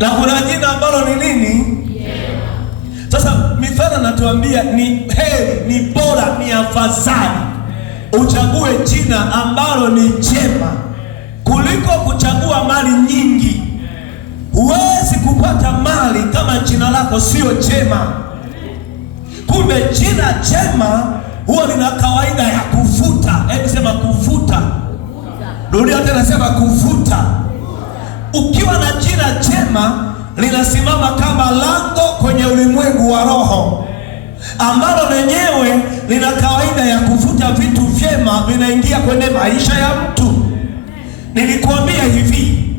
na kuna jina ambalo ni nini? Sasa mifano natuambia ni heri, ni bora, ni afadhali uchague jina ambalo ni jema kuliko kuchagua mali nyingi. Huwezi kupata mali kama jina lako sio jema. Kumbe jina jema huwa lina kawaida ya kuvuta. Hebu sema kuvuta. Rudia tena, sema kuvuta. Ukiwa na jina jema linasimama kama lango kwenye ulimwengu wa roho, ambalo lenyewe lina kawaida ya kuvuta vitu vyema vinaingia kwenye maisha ya mtu. Nilikuambia hivi,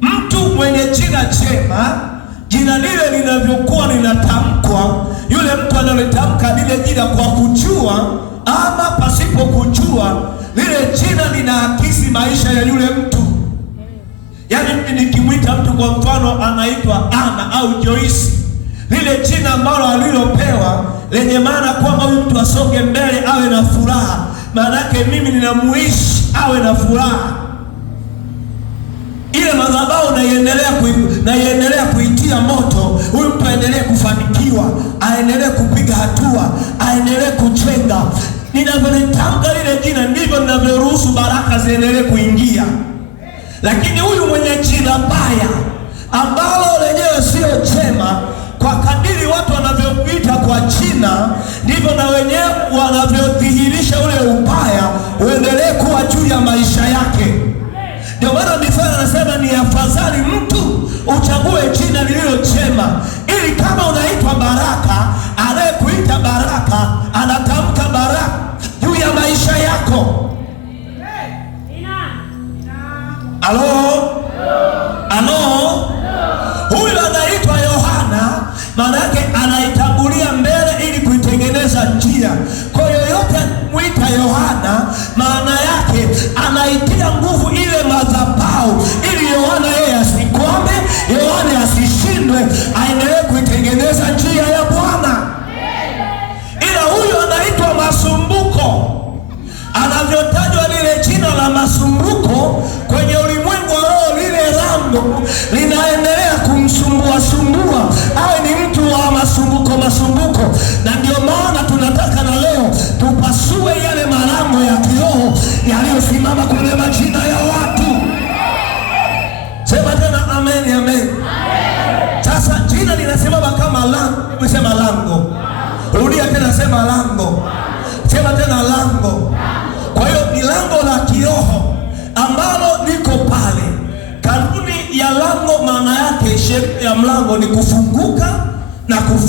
mtu mwenye jina jema, jina lile linavyokuwa linatamkwa, yule mtu analitamka lile jina kwa kujua ama pasipo kujua, lile jina linaakisi maisha ya yule mtu. Yaani nikimwita mtu kwa mfano anaitwa Ana au Joyce, lile jina ambalo alilopewa lenye maana kwamba huyu mtu asonge mbele, awe na furaha, maana yake mimi ninamuishi awe na furaha. Ile madhabahu naiendelea kuitia moto, huyu mtu aendelee kufanikiwa, aendelee kupiga hatua, aendelee kujenga. Ninavyolitamka lile jina ndivyo ninavyoruhusu baraka ziendelee kuingia. Lakini huyu mwenye jina baya ambalo lenyewe sio jema, kwa kadiri watu wanavyokuita kwa jina ndivyo na wenyewe wanavyodhihirisha ule ubaya uendelee kuwa juu ya maisha yake. Ndio maana mifano anasema ni afadhali mtu uchague jina lililo jema, ili kama unaitwa baraka, anayekuita baraka anatamka baraka juu ya maisha yako. Alo? Huyu anaitwa Yohana, maana yake anaitangulia mbele ili kuitengeneza njia. Kwa yoyote mwita Yohana, maana yake anaitia nguvu ile madhabahu ili Yohana yeye asikwame, Yohana asishindwe, aendelee kuitengeneza njia ya Bwana. Ila huyu anaitwa Masumbuko. Anavyotajwa lile jina la Masumbuko kwenye ulimwengu wa roho, lile lango linaendelea kumsumbua, awe ni mtu wa masumbuko. Na ndio maana tunataka na leo tupasue yale malango ya kiroho yaliyosimama kwenye majina ya watu. Sema tena amen, amen. Sasa jina linasimama kama lango. Sema lango. Rudia tena, sema lango. Sema tena lango. Kwa hiyo ni lango la kiroho ambalo liko pale. Kanuni ya lango, maana yake sheria ya mlango ni kufunguka na kufunguka.